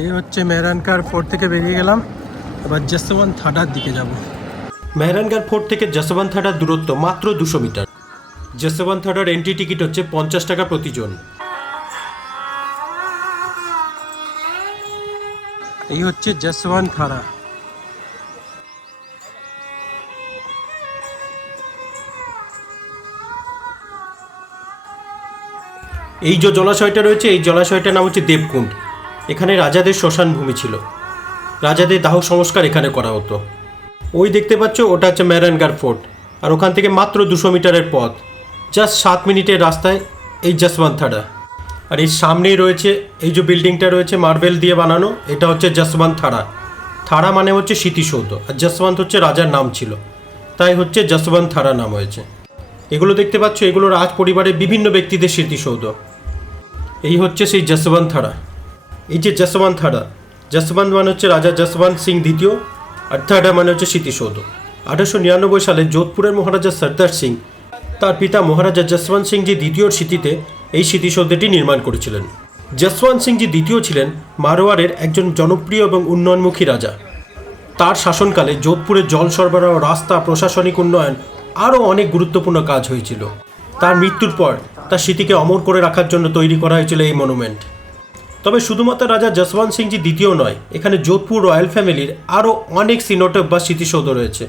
এই হচ্ছে মেহরানকার ফোর্ট থেকে বেরিয়ে গেলাম, এবার যশবন্ত থাডার দিকে যাব। মেহরানগড় ফোর্ট থেকে যশবন্ত থাডার দূরত্ব মাত্র 200 মিটার। যশবন্ত থাডার এন্ট্রি টিকিট হচ্ছে 50 টাকা প্রতিজন। এই হচ্ছে যশবন্ত থাডা। এই যে জলাশয়টা রয়েছে, এই জলাশয়টার নাম হচ্ছে দেবকুণ্ড। এখানে রাজাদের শ্মশান ভূমি ছিল, রাজাদের দাহ সংস্কার এখানে করা হতো। ওই দেখতে পাচ্ছ, ওটা হচ্ছে মেহরানগড় ফোর্ট, আর ওখান থেকে মাত্র 200 মিটারের পথ, জাস্ট 7 মিনিটের রাস্তায় এই যশবন্ত থাডা। আর এই সামনেই রয়েছে এই যে বিল্ডিংটা রয়েছে মার্বেল দিয়ে বানানো, এটা হচ্ছে যশবন্ত থাডা। থাডা মানে হচ্ছে স্মৃতিসৌধ, আর যশবন্ত হচ্ছে রাজার নাম ছিল, তাই হচ্ছে যশবন্ত থাডা নাম হয়েছে। এগুলো দেখতে পাচ্ছ, এগুলো রাজ পরিবারের বিভিন্ন ব্যক্তিদের স্মৃতিসৌধ। এই হচ্ছে সেই যশবন্ত থাডা। এই যে যশবন্ত থাডা, যশবন্ত মানে হচ্ছে রাজা যশবন্ত সিং দ্বিতীয়, আর থাডা মানে হচ্ছে স্মৃতিসৌধ। 1899 সালে যোধপুরের মহারাজা সর্দার সিং তার পিতা মহারাজা যশবন্ত সিংজি দ্বিতীয়র স্মৃতিতে এই স্মৃতিসৌধটি নির্মাণ করেছিলেন। যশবন্ত সিংজি দ্বিতীয় ছিলেন মারওয়ারের একজন জনপ্রিয় এবং উন্নয়নমুখী রাজা। তার শাসনকালে যোধপুরের জল সরবরাহ, রাস্তা, প্রশাসনিক উন্নয়ন আরও অনেক গুরুত্বপূর্ণ কাজ হয়েছিল। তার মৃত্যুর পর তার স্মৃতিকে অমর করে রাখার জন্য তৈরি করা হয়েছিল এই মনুমেন্ট। তবে শুধুমাত্র রাজা যশবন্ত সিংজি দ্বিতীয় নয়, এখানে যোধপুর রয়্যাল ফ্যামিলির আরও অনেক সিনোটেপ বা স্মৃতিসৌধ রয়েছে।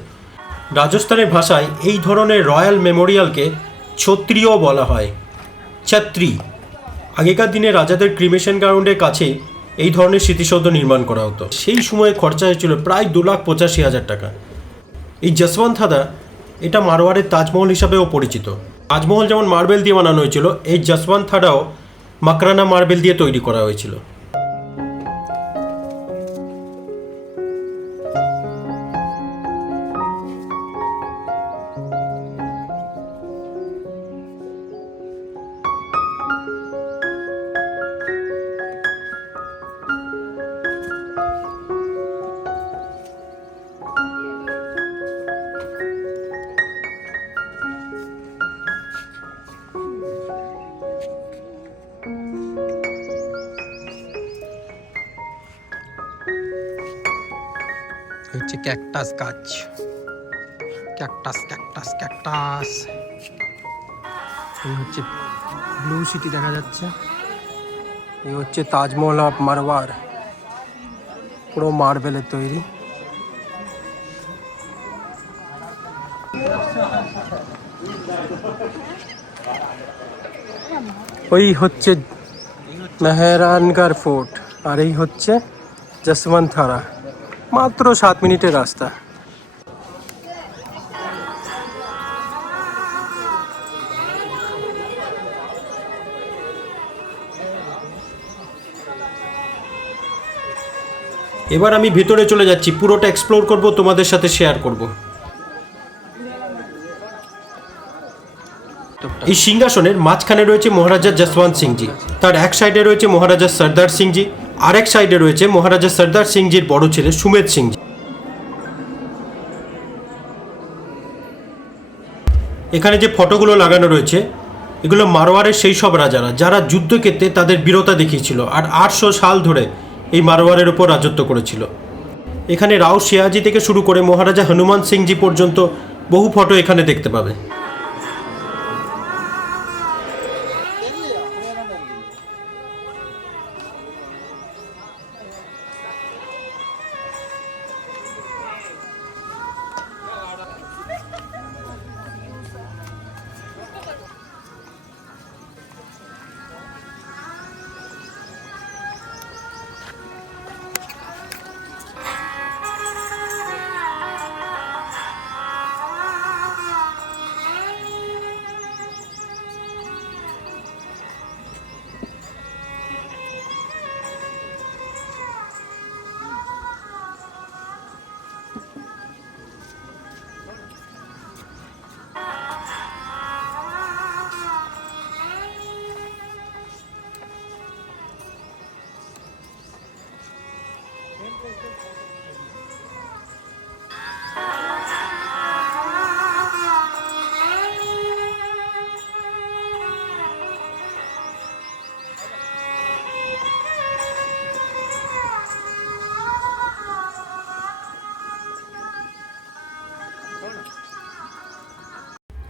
রাজস্থানের ভাষায় এই ধরনের রয়্যাল মেমোরিয়ালকে ছত্রিও বলা হয়, ছত্রি। আগেকার দিনে রাজাদের ক্রিমেশন গ্রাউন্ডের কাছে এই ধরনের স্মৃতিসৌধ নির্মাণ করা হতো। সেই সময়ে খরচা হয়েছিল প্রায় 2,85,000 টাকা। এই যশবন্ত থাডা এটা মারওয়ারের তাজমহল হিসাবেও পরিচিত। তাজমহল যেমন মার্বেল দিয়ে বানানো হয়েছিল, এই যশবন্ত থাডাও মাকরানা মার্বেল দিয়ে তৈরি করা হয়েছিল। হচ্ছে ক্যাকটাস গাছ, ক্যাকটাস ক্যাকটাস ক্যাকটাস। এই হচ্ছে ব্লু সিটি দেখা যাচ্ছে। এই হচ্ছে তাজমহল অফ মারওয়ার, পুরো মার্বেলের তৈরি। ওই হচ্ছে মেহরানগড় ফোর্ট, আর এই হচ্ছে যশবন্ত থাডা, মাত্র 7 মিনিটের রাস্তা। এবার আমি ভেতরে চলে যাচ্ছি, পুরোটা এক্সপ্লোর করব, তোমাদের সাথে শেয়ার করব। এই সিংহাসনের মাঝখানে রয়েছে মহারাজা যশবন্ত সিংজি, তার এক সাইডে রয়েছে মহারাজা সর্দার সিংজি, আরেক সাইডে রয়েছে মহারাজা সর্দার সিংজির বড় ছেলে সুমেধ সিংজি। এখানে যে ফটোগুলো লাগানো রয়েছে, এগুলো মারওয়ারের সেই সব রাজারা যারা যুদ্ধক্ষেত্রে তাদের বীরতা দেখিয়েছিল আর 800 সাল ধরে এই মারওয়ারের উপর রাজত্ব করেছিল। এখানে রাও সিয়াজি থেকে শুরু করে মহারাজা হনুমান সিংজি পর্যন্ত বহু ফটো এখানে দেখতে পাবে।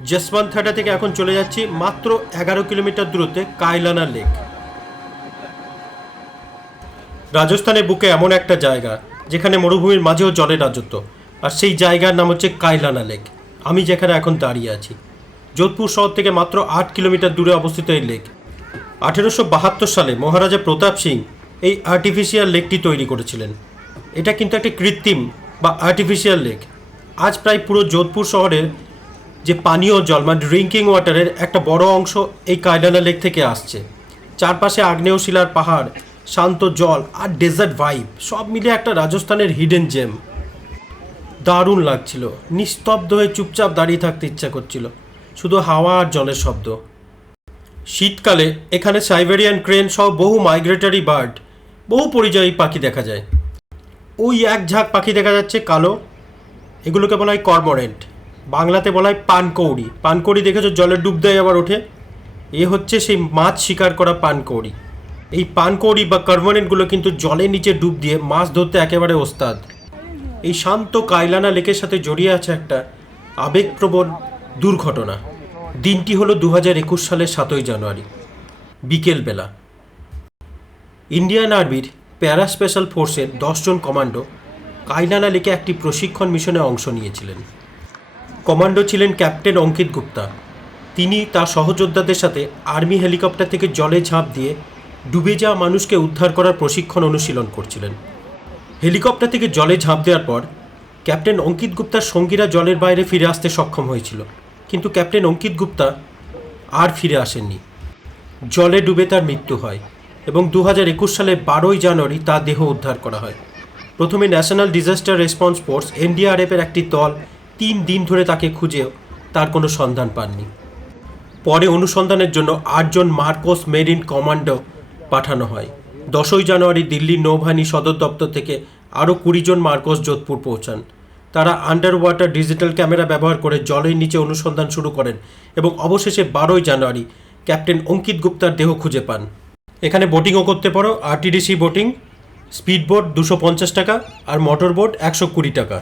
যশবন্ত থাটা থেকে এখন চলে যাচ্ছি মাত্র 11 কিলোমিটার দূরত্বে কাইলানা লেক। রাজস্থানের বুকে এমন একটা জায়গা যেখানে মরুভূমির মাঝেও জলের রাজত্ব, আর সেই জায়গার নাম হচ্ছে কাইলানা লেক। আমি যেখানে এখন দাঁড়িয়ে আছি, যোধপুর শহর থেকে মাত্র 8 কিলোমিটার দূরে অবস্থিত এই লেক। 1872 সালে মহারাজা প্রতাপ সিং এই আর্টিফিশিয়াল লেকটি তৈরি করেছিলেন। এটা কিন্তু একটা কৃত্রিম বা আর্টিফিশিয়াল লেক। আজ প্রায় পুরো যোধপুর শহরের যে পানীয় জল মানে ড্রিঙ্কিং ওয়াটারের একটা বড় অংশ এই কাইলানা লেক থেকে আসছে। চারপাশে আগ্নেয় শিলার পাহাড়, শান্ত জল আর ডেজার্ট ভাইব সব মিলে একটা রাজস্থানের হিডেন জেম। দারুণ লাগছিল, নিস্তব্ধ হয়ে চুপচাপ দাঁড়িয়ে থাকতে ইচ্ছা করছিল, শুধু হাওয়া আর জলের শব্দ। শীতকালে এখানে সাইবেরিয়ান ক্রেন সহ বহু মাইগ্রেটরি বার্ড, বহু পরিযায়ী পাখি দেখা যায়। ওই এক ঝাঁক পাখি দেখা যাচ্ছে কালো, এগুলোকে বলা হয় কর্মরেন্ট, বাংলাতে বলা হয় পানকৌড়ি। পানকৌড়ি দেখেছো জলে ডুব দেয় আবার ওঠে, এ হচ্ছে সেই মাছ শিকার করা পানকৌড়ি। এই পানকৌড়ি বা কর্মরেন্টগুলো কিন্তু জলের নিচে ডুব দিয়ে মাছ ধরতে একেবারে ওস্তাদ। এই শান্ত কাইলানা লেকের সাথে জড়িয়ে আছে একটা আবেগপ্রবণ দুর্ঘটনা। দিনটি হলো 2021 সালের 7ই জানুয়ারি বিকেলবেলা। ইন্ডিয়ান আর্মির প্যারা স্পেশাল ফোর্সের 10 জন কমান্ডো কাইলানা লেকে একটি প্রশিক্ষণ মিশনে অংশ নিয়েছিলেন। কমান্ডো ছিলেন ক্যাপ্টেন অঙ্কিত গুপ্তা। তিনি তার সহযোদ্ধাদের সাথে আর্মি হেলিকপ্টার থেকে জলে ঝাঁপ দিয়ে ডুবে যাওয়া মানুষকে উদ্ধার করার প্রশিক্ষণ অনুশীলন করছিলেন। হেলিকপ্টার থেকে জলে ঝাঁপ দেওয়ার পর ক্যাপ্টেন অঙ্কিত গুপ্তার সঙ্গীরা জলের বাইরে ফিরে আসতে সক্ষম হয়েছিল, কিন্তু ক্যাপ্টেন অঙ্কিত গুপ্তা আর ফিরে আসেননি। জলে ডুবে তার মৃত্যু হয় এবং 2021 সালের 12ই জানুয়ারি তার দেহ উদ্ধার করা হয়। প্রথমে ন্যাশনাল ডিজাস্টার রেসপন্স ফোর্স NDRF-এর একটি দল 3 দিন ধরে তাকে খুঁজেও তার কোনো সন্ধান পাননি। পরে অনুসন্ধানের জন্য 8 জন মার্কোস মেরিন কমান্ডো পাঠানো হয়। 10ই জানুয়ারি দিল্লির নৌবাহিনী সদর দপ্তর থেকে আরও 20 জন মার্কোস যোধপুর পৌঁছান। তারা আন্ডার ওয়াটার ডিজিটাল ক্যামেরা ব্যবহার করে জলের নিচে অনুসন্ধান শুরু করেন এবং অবশেষে 12ই জানুয়ারি ক্যাপ্টেন অঙ্কিত গুপ্তার দেহ খুঁজে পান। এখানে বোটিংও করতে পারো, RTDC বোটিং, স্পিড বোট 250 টাকা আর মোটর বোট 120 টাকা।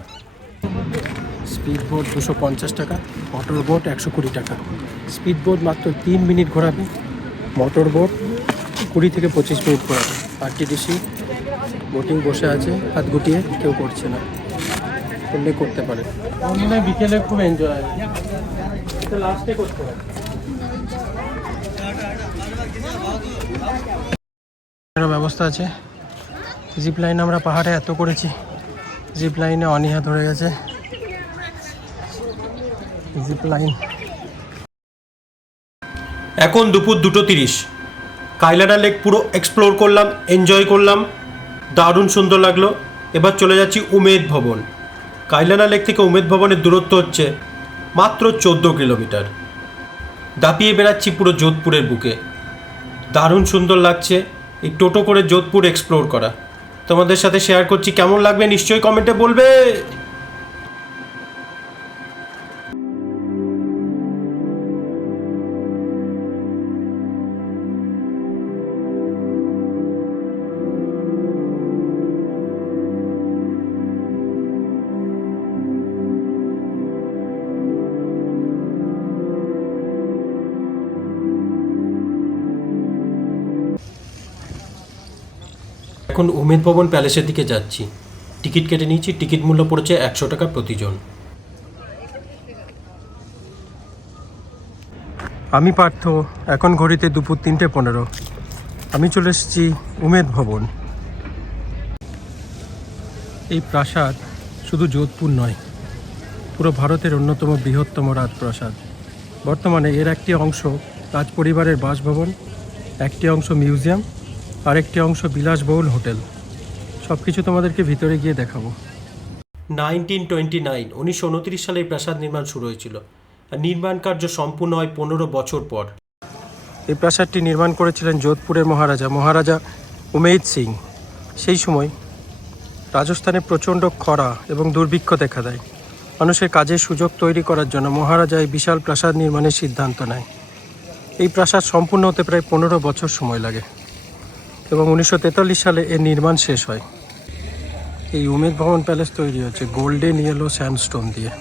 স্পিড বোট 250 টাকা, মোটর বোট 120 টাকা। স্পিড বোট মাত্র 3 মিনিট ঘোরাবে, মোটর বোট 20 থেকে 25 মিনিট ঘোরাবে। RTDC বোটিং বসে আছে, হাত গুটিয়ে, কেউ করছে না, করলে করতে পারে। মনে হয় বিকেলে খুব এনজয় হয়, লাস্টে করতে পারে। ব্যবস্থা আছে। জিপ লাইন আমরা পাহাড়ে এত করেছি, জিপ লাইনে অনীহা ধরে গেছে। জিপ লাইন এখন দুপুর 2:30। কাইলানা লেক পুরো এক্সপ্লোর করলাম, এনজয় করলাম, দারুণ সুন্দর লাগলো। এবার চলে যাচ্ছি উমেদ ভবন। কাইলানা লেক থেকে উমেদ ভবনের দূরত্ব হচ্ছে মাত্র 14 কিলোমিটার। দাপিয়ে বেড়াচ্ছি পুরো যোধপুরের বুকে, দারুণ সুন্দর লাগছে এই টোটো করে যোধপুর এক্সপ্লোর করা। তোমাদের সাথে শেয়ার করছি, কেমন লাগবে নিশ্চয়ই কমেন্টে বলবে। এখন উমেদ ভবন প্যালেসের দিকে যাচ্ছি। টিকিট কেটে নিয়েছি, টিকিট মূল্য পড়েছে 100 টাকা প্রতিজন। আমি পার্থ, এখন ঘড়িতে দুপুর 3:15। আমি চলে এসেছি উমেদ ভবন। এই প্রাসাদ শুধু যোধপুর নয়, পুরো ভারতের অন্যতম বৃহত্তম রাজপ্রাসাদ। বর্তমানে এর একটি অংশ রাজ পরিবারের বাসভবন, একটি অংশ মিউজিয়াম, আরেকটি অংশ বিলাসবহুল হোটেল। সব কিছু তোমাদেরকে ভিতরে গিয়ে দেখাবো। 1929 সালে এই প্রাসাদ নির্মাণ শুরু হয়েছিল আর নির্মাণ কার্য সম্পূর্ণ হয় 15 বছর পর। এই প্রাসাদটি নির্মাণ করেছিলেন যোধপুরের মহারাজা উমেদ সিং। সেই সময় রাজস্থানে প্রচণ্ড খরা এবং দুর্ভিক্ষ দেখা দেয়। মানুষের কাজের সুযোগ তৈরি করার জন্য মহারাজা এই বিশাল প্রাসাদ নির্মাণের সিদ্ধান্ত নেয়। এই প্রাসাদ সম্পূর্ণ হতে প্রায় 15 বছর সময় লাগে এবং 1943 সালে এর নির্মাণ শেষ হয়। এই উমেদ ভবন প্যালেস তৈরি হচ্ছে গোল্ডেন ইয়েলো স্যান্ডস্টোন দিয়ে।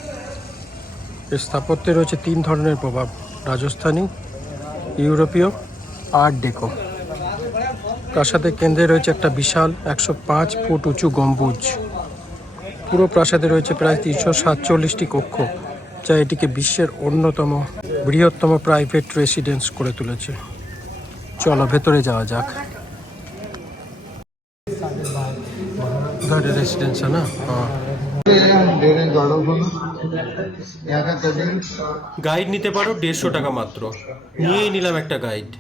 এর স্থাপত্যে রয়েছে 3 ধরনের প্রভাব: রাজস্থানী, ইউরোপীয়, আর্ট ডেকো। প্রাসাদের কেন্দ্রে রয়েছে একটা বিশাল 105 ফুট উঁচু গম্বুজ। পুরো প্রাসাদে রয়েছে প্রায় 347টি কক্ষ, যা এটিকে বিশ্বের অন্যতম বৃহত্তম প্রাইভেট রেসিডেন্স করে তুলেছে। চলো ভেতরে যাওয়া যাক। রেসিডেন্স না? হ্যাঁ। গাইড নিতে পারো 150 টাকা মাত্র। নিয়েই নিলাম একটা গাইড।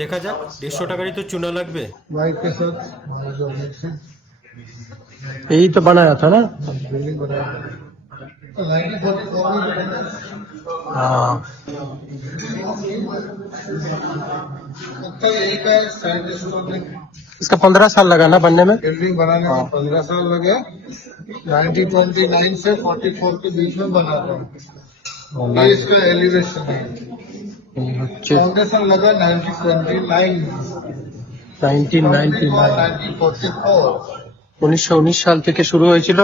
দেখা যাক, 150 টাকারই তো চুনা লাগবে। यही तो बनाया था ना? हाँ। इसका 15 साल लगा ना बनने में? बिल्डिंग बनाने में 15 साल लगे। 1929 से 44 के बीच में बना था। ये इसका एलिवेशन है। फाउंडेशन लगा 1929 1919 साल থেকে শুরু হয়েছিল।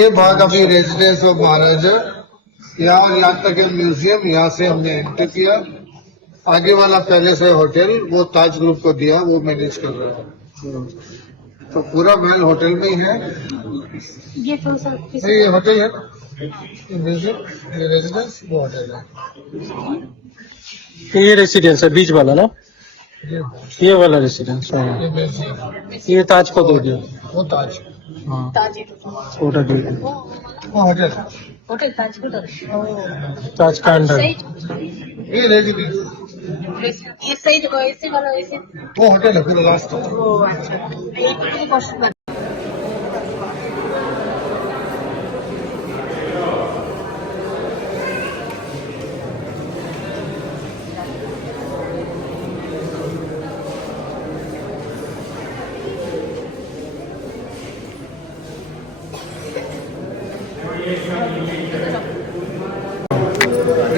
ये भाग अभी रेजिडेंस ऑफ महाराजा। यहाँ तक है म्यूजियम, यहाँ से हमने एंटर किया। आगे वाला पैलेस है होटल, वो ताज ग्रुप को दिया, वो मैनेज कर रहा है। तो पूरा महल होटल में ही है। ये होटल है, ये म्यूजियम, ये रेजिडेंस, वो होटल है। ये रेसिडेंस है बीच वाला ना? ये वाला रेसिडेंस। ये म्यूजियम, ये ताज को दे दिया। वो ताज, हाँ, ওটা দিয়ে দিন। वो होटल है। होटल ताज होटल ताज का अंडर। ये रेजिडेंस, ये सही तो ऐसे वाला ऐसे वो होटल है पूरा लास्ट। वो अच्छा एक कॉस्ट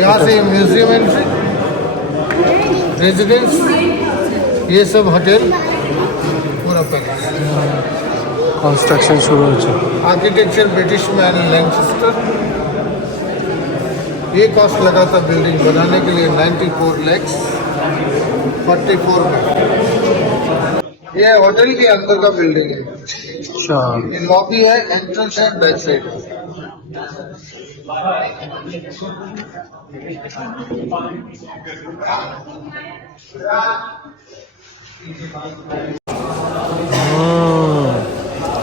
यहाँ से म्यूजियम एंट्री, रेजिडेंस, ये सब होटल, पूरा पैलेस। কনস্ট্রাকশন শুরু হয়েছে। Architecture British man Lanchester. ये कॉस्ट लगा था बिल्डिंग बनाने के लिए 94 लाख 44 में। ये होटल के अंदर का बिल्डिंग है। अच्छा, ये लॉबी है, एंट्रेंस है बैक साइड।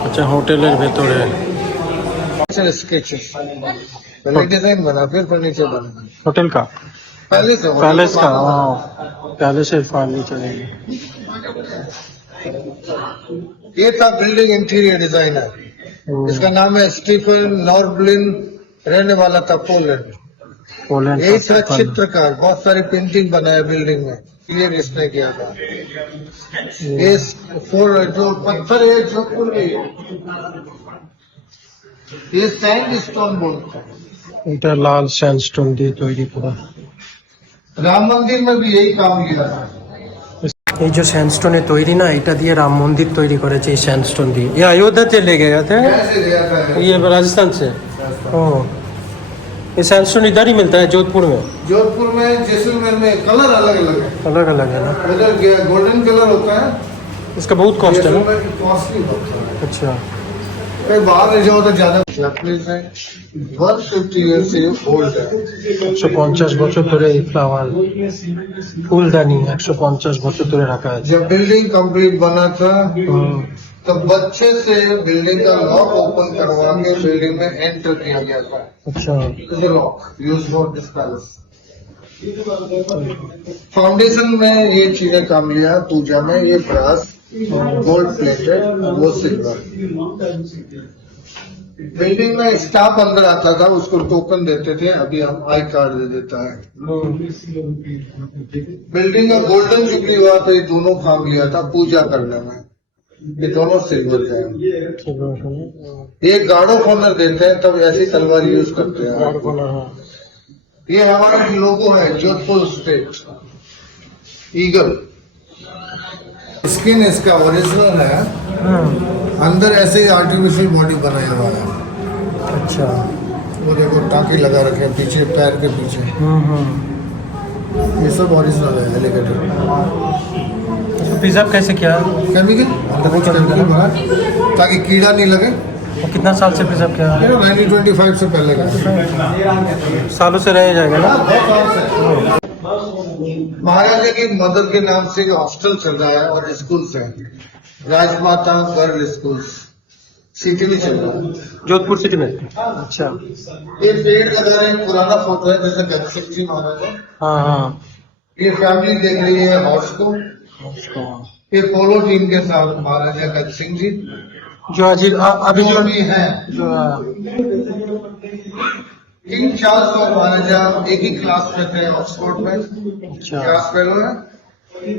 আচ্ছা হোটেলের ভেতরে स्केचेस, पहले डिजाइन बना फिर फर्नीचर बना। হোটেল का पैलेस है, पैलेस का। हाँ, पैलेस फर्नीचर। ये था बिल्डिंग इंटीरियर डिजाइनर। इसका नाम है स्टीफन नॉर्ब्लिन, रहने वाला था पोलैंड। पोलैंड यही था चित्रकार, बहुत सारी पेंटिंग बनाया बिल्डिंग में, क्लियर इसने किया था। ये जो पत्थर है जोधपुर में, ये सैंड स्टोन बोलते हैं। এটা লাল স্যান্ডস্টোন দিয়ে তৈরি পুরো। राम मंदिर में भी यही काम किया था। এই যে স্যান্ডস্টোনে তৈরি না, এটা দিয়ে রাম মন্দির তৈরি করেছে এই স্যান্ডস্টোন দিয়ে। ये अयोध्या से ले गए थे, कैसे गया था ये राजस्थान से। ओ, ये सैंडस्टोन इधर ही मिलता है जोधपुर में? जोधपुर में, जैसलमेर में कलर अलग अलग है। अलग अलग है ना? उधर गोल्डन कलर होता है, इसका बहुत कॉस्ट है ना? जैसलमेर की कॉस्टली होता है। अच्छा, कहीं बाहर ले जाओ तो ज्यादा। जापानीज है, 150 ईयर से ओल्ड है। 150 বছর ধরে এই ফ্লাওয়ার ফুলদানি 150 বছর ধরে রাখা আছে। जब बिल्डिंग कंप्लीट बना था হুম, तो बच्चे से बिल्डिंग का लॉक ओपन करवा के बिल्डिंग में एंटर किया गया था। আচ্ছা, lock use for this palace. Foundation में ये चीजें काम लिया, पूजा में ये ब्रास, गोल्ड प्लेटेड, वो सिल्वर। बिल्डिंग में स्टाफ अंदर आता था, उसको टोकन देते थे, अभी हम आई कार्ड दे देता है। बिल्डिंग का गोल्डन जुबली हुआ तो ये दोनों काम लिया था पूजा करने में। ये दोनों सिल्वर के हैं। ये गार्ड ऑफ ऑनर देते हैं, तब ऐसी तलवार यूज करते हैं। ये हमारा लोगो है, जोधपुर स्टेट ईगल। स्किन इसका ओरिजिनल है, अंदर ऐसे ही आर्टिफिशियल बॉडी बनाया हुआ है। अच्छा, वो देखो टाँकी लगा रखे हैं पीछे पैर के पीछे, ये सब ओरिजिनल है एलिगेटर। प्रिजर्व कैसे किया है? केमिकल अंदर कुछ केमिकल भरा है, ताकि कीड़ा नहीं लगे। और कितना साल से प्रिजर्व किया है? 1925 से पहले का सालों से रह जाएगा ना। महाराजा की मदर के नाम से हॉस्टल चल रहा है और स्कूल्स है, राजमाता गर्ल स्कूल सिटी में चल रहा है, जोधपुर सिटी में। अच्छा। ये पेड़ लगा रहे हैं, पुराना फोटो है जैसे गत सिंह जी महाराजा। हाँ हाँ। ये फैमिली देख रही है हॉर्स को, ये पोलो टीम के साथ महाराजा गत सिंह जी जो अभी जो भी है। जो किंग चार्ल्स और महाराजा एक ही क्लास में थे ऑक्सफोर्ड में, अच्छा। क्लास फेलो है।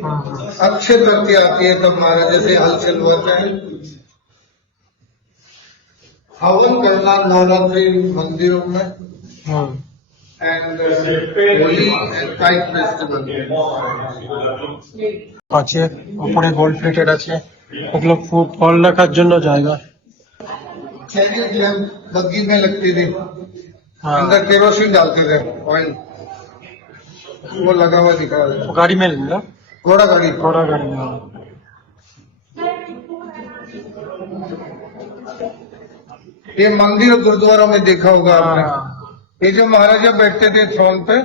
हाँ अच्छे तरक्की आती है तब महाराजा से हलचल हुआ है। हवन करना नवरात्रि मंदिरों में हाँ। And Holi and kite festival. আছে উপরে গোল্ড প্লেটেড আছে, ওগুলো ফল রাখার জন্য জায়গা। चैनी लैम्प बग्गी में लगती थी, हाँ। अंदर केरोसिन डालते थे ऑयल, वो लगा हुआ दिखा रहा है। गाड़ी में ना, घोड़ा गाड़ी। घोड़ा गाड़ी में। ये मंदिर और गुरुद्वारों में देखा होगा आपने, हाँ। ये जो महाराजा बैठते थे थ्रोन पे,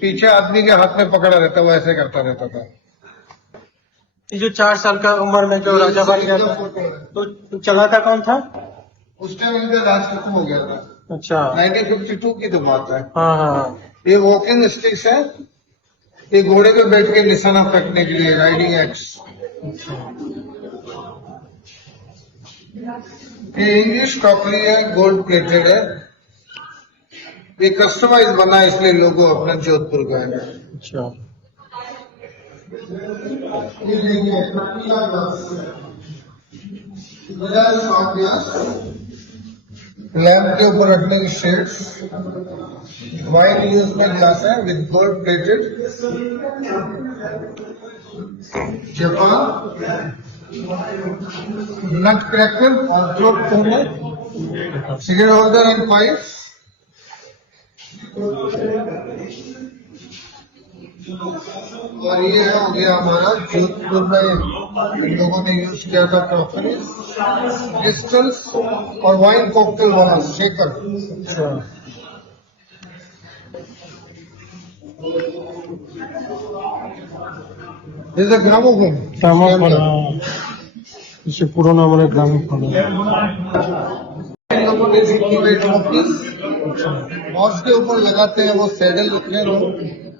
पीछे आदमी के हाथ में पकड़ा रहता, वो ऐसे करता रहता था। ये जो 4 साल का उम्र में जो राजा बन गया था, तो चलाता कौन था? उस टाइम इनका राज खत्म हो गया था, अच्छा। 1952 की तो बात है। हाँ हाँ। ये वॉकिंग स्टिक्स है, ये घोड़े पे बैठ के निशाना फेंकने के लिए, राइडिंग एक्स। ये इंग्लिश क्रॉकरी है, गोल्ड प्लेटेड है, ये कस्टमाइज बना है इसलिए लोगो अपना जोधपुर का है। अच्छा। ये देखिए लैम्प के ऊपर रखने की शेड्स, वाइन यूज में ग्लास है with gold plated. Japan nut cracker और throat tuner, cigarette holder and pipe. और ये हो गया हमारा जोधपुर में इन लोगों ने यूज किया था क्रॉकरी, क्रिस्टल्स और वाइन कॉकटेल वाला शेकर। अच्छा। जैसे ग्रामोफोन গ্রামোফোন, इसे पुराना মানে গ্রামোফোन। इन लोगों ने सीखी हुई टोपी हॉर्स के ऊपर लगाते हैं, वो सैडल रखने लो।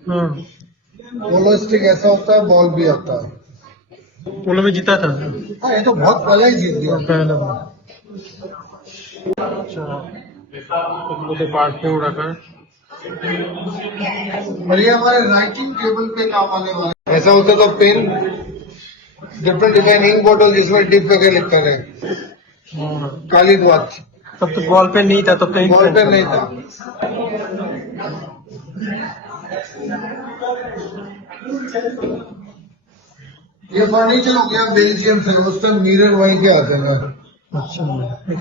हाँ। पोलो स्टिक ऐसा होता है, बॉल भी आता है। पोलो में जीता था। हाँ, ये तो बहुत पहले ही जीत गया। पहले बार। अच्छा। तो पार्ट में रखा है। और ये हमारे राइटिंग टेबल पे काम आने वाला है। ऐसा होता तो pen different different ink bottle जिसमें डिप करके लिखते रहे, हाँ। काली बात। तब तो बॉल पेन नहीं था, तब तो बॉल पेन नहीं था। ये फर्नीचर हो गया बेल्जियम से, उस टाइम मिरर वहीं के आते हैं। अच्छा।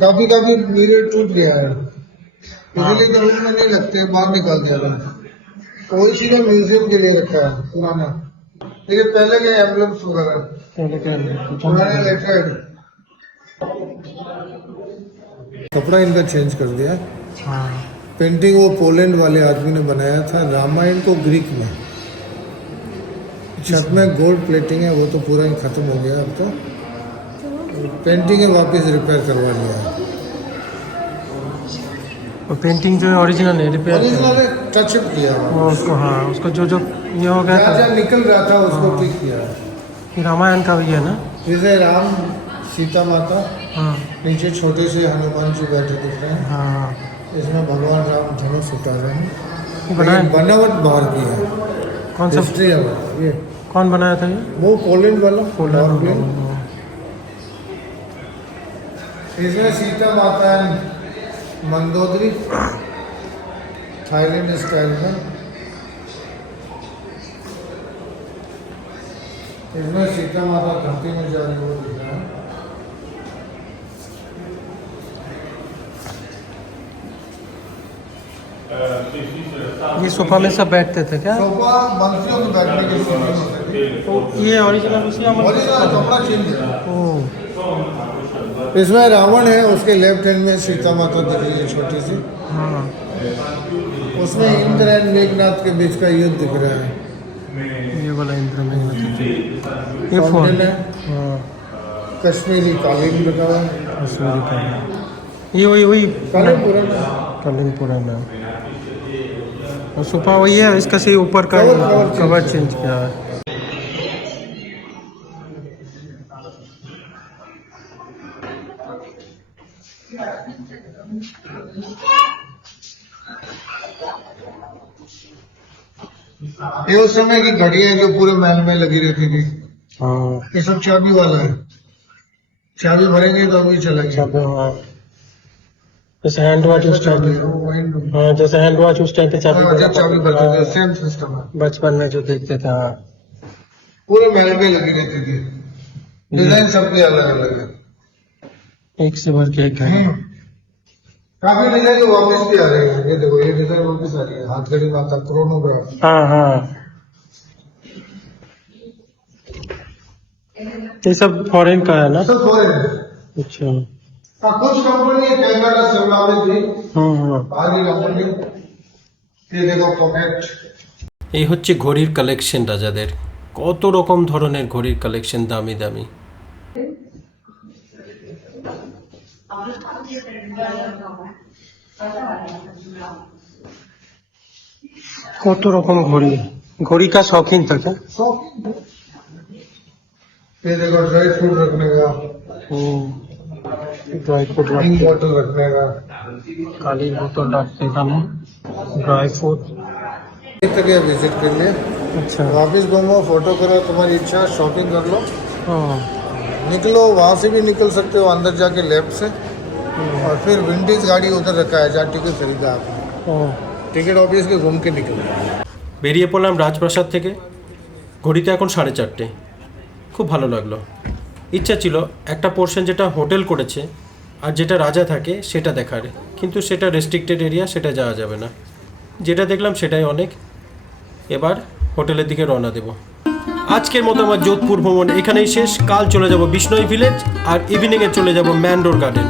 काफी काफी मिरर टूट गया है, इसलिए तो रूम में नहीं लगते, बाहर निकाल दिया था। तो इसी का म्यूजियम के लिए रखा है पुराना, लेकिन पहले के एम्बलम्स वगैरह पुराने लेटर। कपड़ा इनका चेंज कर दिया। हाँ। पेंटिंग वो पोलैंड वाले आदमी ने बनाया था, रामायण को ग्रीक में। छत में गोल्ड प्लेटिंग है, वो तो पूरा ही खत्म हो गया, अब तो पेंटिंग है वापस रिपेयर करवा लिया है। और पेंटिंग जो है ओरिजिनल है, रिपेयर ओरिजिनल टचअप किया हुआ है। उसको, हाँ उसको जो जो ये हो गया जहाँ था, जहाँ निकल रहा था उसको ठीक किया है। ये रामायण का भी है ना। जैसे राम सीता माता, हाँ नीचे छोटे से हनुमान जी बैठे दिख रहे हैं, हाँ। इसमें भगवान राम धनुष उतार रहे हैं। ये बनाया लेकिन बनावट बाहर की है, कौन सा, हिस्ट्री है वो। ये कौन बनाया था ये? वो पोलैंड वाला पोलैंड। इसमें सीता माता है मंदोदरी, थाईलैंड स्टाइल में। इसमें सीता माता धरती में जा रही है, वो दिख रहा है। ये सोफा में सब बैठते थे क्या? सोफा मंत्रियों में बैठने के लिए होते थे। तो ये ओरिजिनल उसी अमर ओरिजिनल कपड़ा चेंज है। ओह, इसमें रावण है, उसके लेफ्ट हैंड में सीता माता दिख रही है छोटी सी। हाँ, उसमें इंद्र एंड मेघनाथ के बीच का युद्ध दिख रहा है। ये वाला इंद्र में ये फोन फाउंटेन है, हाँ, कश्मीरी कालीन लगा हुआ है। कश्मीरी का है। ये वही कालीन पुराना है। कलिंगपुरा में। और सोफा वही है, इसका से ऊपर का कवर चेंज किया है। ये उस समय की घड़ियां जो पूरे महल में लगी रहती थी। हाँ, ये सब चाबी वाला है, चाबी भरेंगे तो अभी चलेंगे। हाँ, जैसे हैंड वॉच उस टाइम, हाँ जैसे हैंड वॉच उस टाइम पे चाबी चाबी भरते थे, सेम सिस्टम है। बचपन में जो देखते थे। हाँ, पूरे महल में लगी रहती थी, डिजाइन सबके अलग अलग है। एक से भर के एक है। काफी डिजाइन वापस भी आ रहे हैं। ये देखो, ये डिजाइन वापस आ रही है, हाथ घड़ी माता क्रोनोग्राफ। हाँ हाँ, ये सब फॉरेन का है ना? सब फॉरेन है। अच्छा, हाँ, कुछ कंपनी कैमरा सरकार थी, हाँ, आगे कंपनी। ये देखो पॉकेट। এই হচ্ছে ঘড়ির কালেকশন রাজাদের। কত রকম ধরনের ঘড়ির কালেকশন, দামি দামি। কত রকম ঘড়ি। घड़ी का शौकीन था क्या? ये देखो ड्राई फ्रूट रखने का, ड्राई फ्रूट ड्रिंक बॉटल रखने का। काली बोतल रखते था ना, ड्राई फ्रूट। एक जगह विजिट कर लिया, अच्छा, वापस घूमो, फोटो करो, तुम्हारी इच्छा, शॉपिंग कर लो, हाँ, निकलो। वहाँ से भी निकल सकते हो अंदर जाके लेफ्ट से, और फिर विंटेज गाड़ी उधर रखा है जहाँ टिकट खरीदा आपने। हाँ, टिकट ऑफिस के घूम के निकलो। বেরিয়ে পড়লাম রাজপ্রাসাদ থেকে। ঘড়িতে এখন 4:30। খুব ভালো লাগলো। ইচ্ছা ছিল একটা পোর্শন যেটা হোটেল করেছে আর যেটা রাজা থাকে সেটা দেখার, কিন্তু সেটা রেস্ট্রিক্টেড এরিয়া, সেটা যাওয়া যাবে না। যেটা দেখলাম সেটাই অনেক। এবার হোটেলের দিকে রওনা দেব। আজকের মতো আমার যোধপুর ভ্রমণ এখানেই শেষ। কাল চলে যাব বিষ্ণই ভিলেজ, আর ইভিনিংয়ে চলে যাব ম্যান্ডোর গার্ডেন।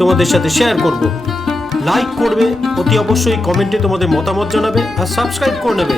তোমাদের সাথে শেয়ার করব। লাইক করবে, অতি অবশ্যই কমেন্টে তোমাদের মতামত জানাবে, আর সাবস্ক্রাইব করে নেবে।